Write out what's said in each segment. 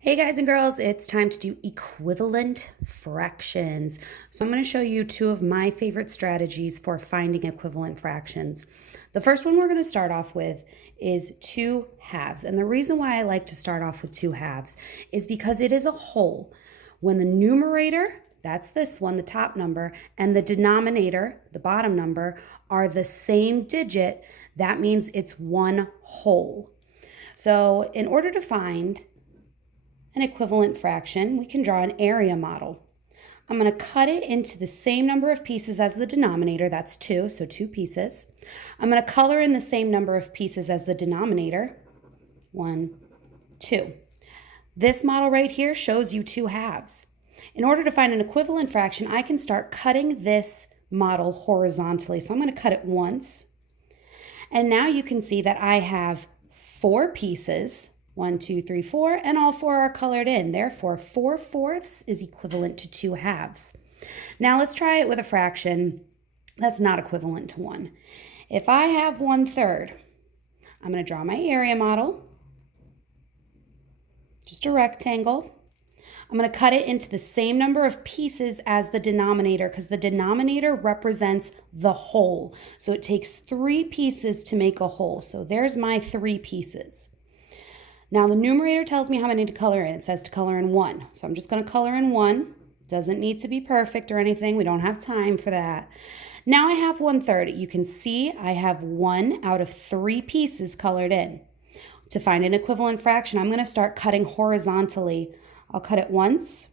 Hey guys and girls, it's time to do equivalent fractions. So I'm going to show you two of my favorite strategies for finding equivalent fractions. The first one we're going to start off with is 2/2. And the reason why I like to start off with 2/2 is because it is a whole. When the numerator, that's this one, the top number, and the denominator, the bottom number, are the same digit, that means it's one whole. So in order to find an equivalent fraction, we can draw an area model. I'm going to cut it into the same number of pieces as the denominator, that's 2, so 2 pieces. I'm going to color in the same number of pieces as the denominator, 1, 2. This model right here shows you 2/2. In order to find an equivalent fraction, I can start cutting this model horizontally. So I'm going to cut it once. And now you can see that I have 4 pieces, 1, 2, 3, 4, and all 4 are colored in. Therefore, 4/4 is equivalent to 2/2. Now let's try it with a fraction that's not equivalent to 1. If I have 1/3, I'm going to draw my area model, just a rectangle. I'm going to cut it into the same number of pieces as the denominator because the denominator represents the whole. So it takes 3 pieces to make a whole. So there's my 3 pieces. Now the numerator tells me how many to color in. It says to color in 1. So I'm just going to color in 1. Doesn't need to be perfect or anything. We don't have time for that. Now I have 1/3. You can see I have 1 out of 3 pieces colored in. To find an equivalent fraction, I'm going to start cutting horizontally. I'll cut it once.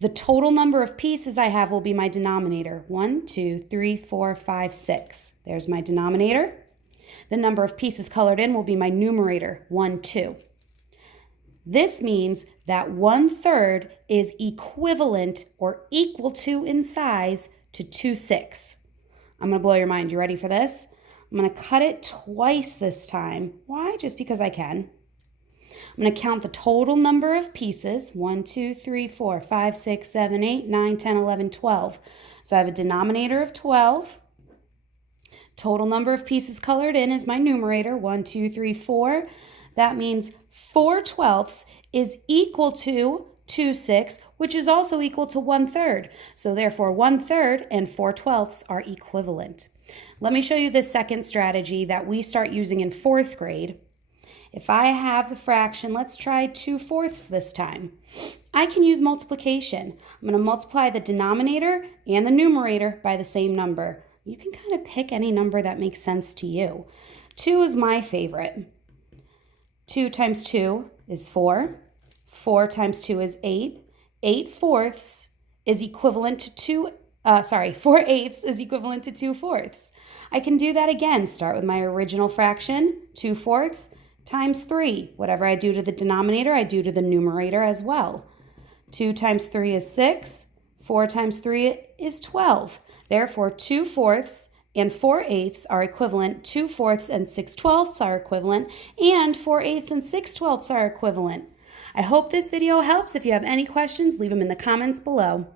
The total number of pieces I have will be my denominator. 1, 2, 3, 4, 5, 6. There's my denominator. The number of pieces colored in will be my numerator, 1, 2. This means that 1/3 is equivalent or equal to in size to 2/6. I'm going to blow your mind. You ready for this? I'm going to cut it twice this time. Why? Just because I can. I'm going to count the total number of pieces. 1, 2, 3, 4, 5, 6, 7, 8, 9, 10, 11, 12. So I have a denominator of 12. Total number of pieces colored in is my numerator, 1, 2, 3, 4. That means 4/12 is equal to 2/6, which is also equal to 1/3. So therefore 1/3 and 4/12 are equivalent. Let me show you the second strategy that we start using in 4th grade. If I have the fraction, let's try 2/4 this time. I can use multiplication. I'm going to multiply the denominator and the numerator by the same number. You can kind of pick any number that makes sense to you. 2 is my favorite. 2 times 2 is 4. 4 times 2 is 8. 8/4 is equivalent to 4/8 is equivalent to 2/4. I can do that again. Start with my original fraction, 2/4 times 3. Whatever I do to the denominator, I do to the numerator as well. 2 times 3 is 6. 4 times 3 is 12. Therefore, 2/4 and 4/8 are equivalent. 2/4 and 6/12 are equivalent. And 4/8 and 6/12 are equivalent. I hope this video helps. If you have any questions, leave them in the comments below.